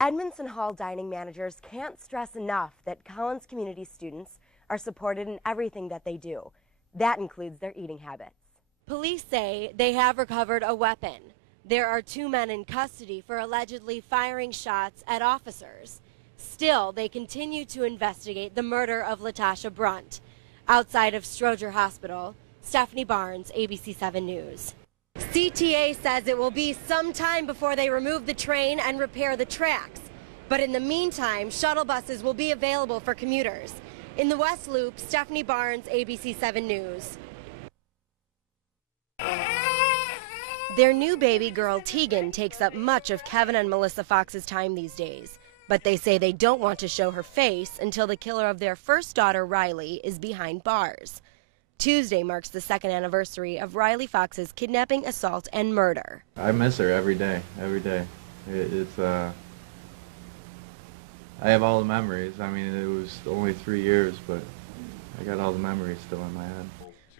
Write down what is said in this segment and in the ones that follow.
Edmondson Hall dining managers can't stress enough that Collins community students are supported in everything that they do. That includes their eating habits. Police say they have recovered a weapon. There are 2 men in custody for allegedly firing shots at officers. Still, they continue to investigate the murder of Latasha Brunt. Outside of Stroger Hospital, Stephanie Barnes, ABC 7 News. CTA says it will be some time before they remove the train and repair the tracks. But in the meantime, shuttle buses will be available for commuters. In the West Loop, Stephanie Barnes, ABC 7 News. Their new baby girl, Tegan, takes up much of Kevin and Melissa Fox's time these days. But they say they don't want to show her face until the killer of their first daughter, Riley, is behind bars. Tuesday marks the 2nd anniversary of Riley Fox's kidnapping, assault, and murder. I miss her every day, I have all the memories. I mean, it was only 3 years, but I got all the memories still in my head.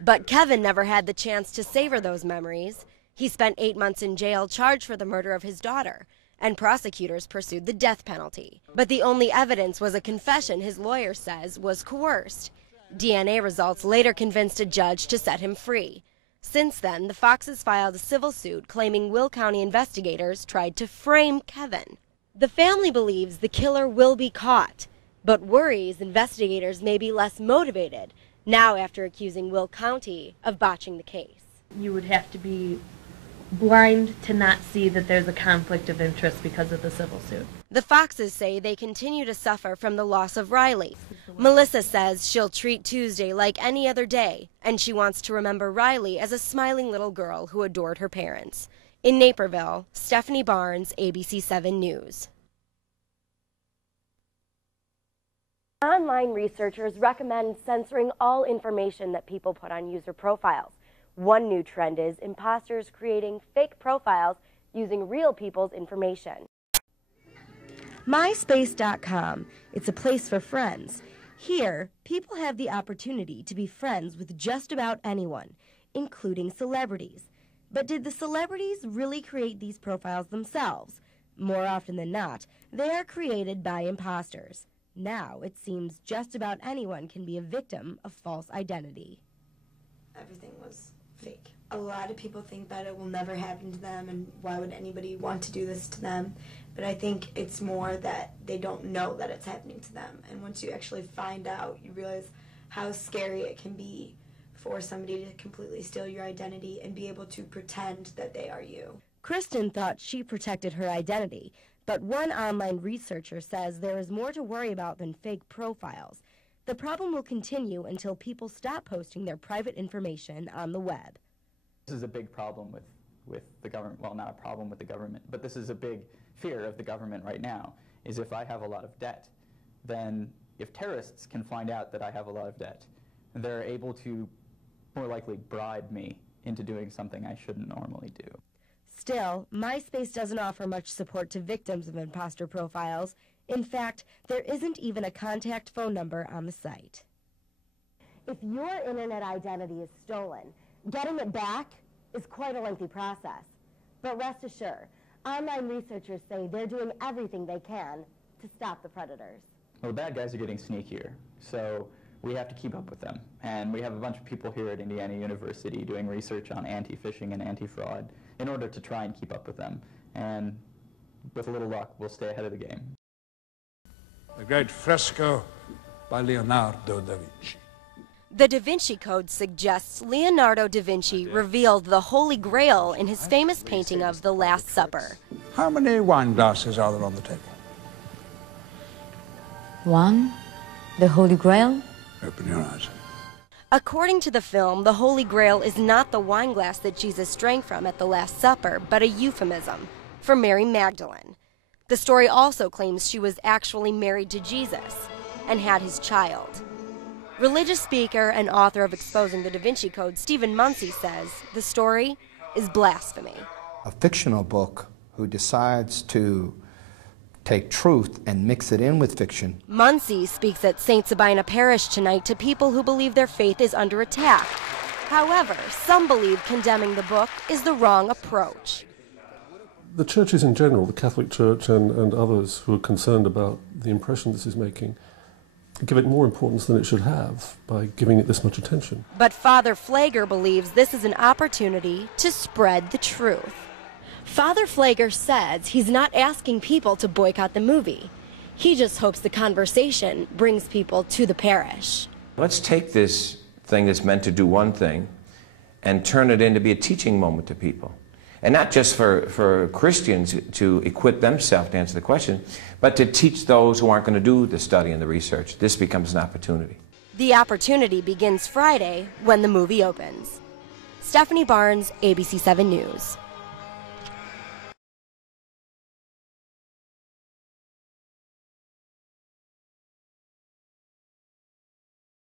But Kevin never had the chance to savor those memories. He spent 8 months in jail charged for the murder of his daughter, and prosecutors pursued the death penalty. But the only evidence was a confession his lawyer says was coerced. DNA results later convinced a judge to set him free. Since then, the Foxes filed a civil suit claiming Will County investigators tried to frame Kevin. The family believes the killer will be caught, but worries investigators may be less motivated now after accusing Will County of botching the case. You would have to be blind to not see that there's a conflict of interest because of the civil suit. The Foxes say they continue to suffer from the loss of Riley. Melissa says she'll treat Tuesday like any other day, and she wants to remember Riley as a smiling little girl who adored her parents. In Naperville, Stephanie Barnes, ABC 7 News. Online researchers recommend censoring all information that people put on user profiles. One new trend is imposters creating fake profiles using real people's information. MySpace.com. It's a place for friends. Here, people have the opportunity to be friends with just about anyone, including celebrities. But did the celebrities really create these profiles themselves? More often than not, they are created by imposters. Now, it seems just about anyone can be a victim of false identity. Everything was fake. A lot of people think that it will never happen to them, and why would anybody want to do this to them? But I think it's more that they don't know that it's happening to them. And once you actually find out, you realize how scary it can be for somebody to completely steal your identity and be able to pretend that they are you. Kristen thought she protected her identity, but one online researcher says there is more to worry about than fake profiles. The problem will continue until people stop posting their private information on the web. This is a big problem with the government. Well, not a problem with the government, but this is a big fear of the government right now, is if I have a lot of debt, then if terrorists can find out that I have a lot of debt, they're able to more likely bribe me into doing something I shouldn't normally do. Still, MySpace doesn't offer much support to victims of imposter profiles. In fact, there isn't even a contact phone number on the site. If your internet identity is stolen, getting it back is quite a lengthy process. But rest assured, online researchers say they're doing everything they can to stop the predators. Well, the bad guys are getting sneakier, so we have to keep up with them. And we have a bunch of people here at Indiana University doing research on anti-phishing and anti-fraud in order to try and keep up with them. And with a little luck, we'll stay ahead of the game. The great fresco by Leonardo da Vinci. The Da Vinci Code suggests Leonardo da Vinci revealed the Holy Grail in his famous painting of The Last Supper. How many wine glasses are there on the table? One? The Holy Grail? Open your eyes. According to the film, the Holy Grail is not the wine glass that Jesus drank from at the Last Supper, but a euphemism for Mary Magdalene. The story also claims she was actually married to Jesus and had his child. Religious speaker and author of Exposing the Da Vinci Code, Stephen Munsey, says the story is blasphemy. A fictional book who decides to take truth and mix it in with fiction. Munsey speaks at St. Sabina Parish tonight to people who believe their faith is under attack. However, some believe condemning the book is the wrong approach. the churches in general, the Catholic Church and others who are concerned about the impression this is making, give it more importance than it should have by giving it this much attention. But Father Flager believes this is an opportunity to spread the truth. Father Flager says he's not asking people to boycott the movie. He just hopes the conversation brings people to the parish. Let's take this thing that's meant to do one thing and turn it into be a teaching moment to people. And not just for Christians to equip themselves to answer the question, but to teach those who aren't going to do the study and the research. This becomes an opportunity. The opportunity begins Friday when the movie opens. Stephanie Barnes, ABC 7 News.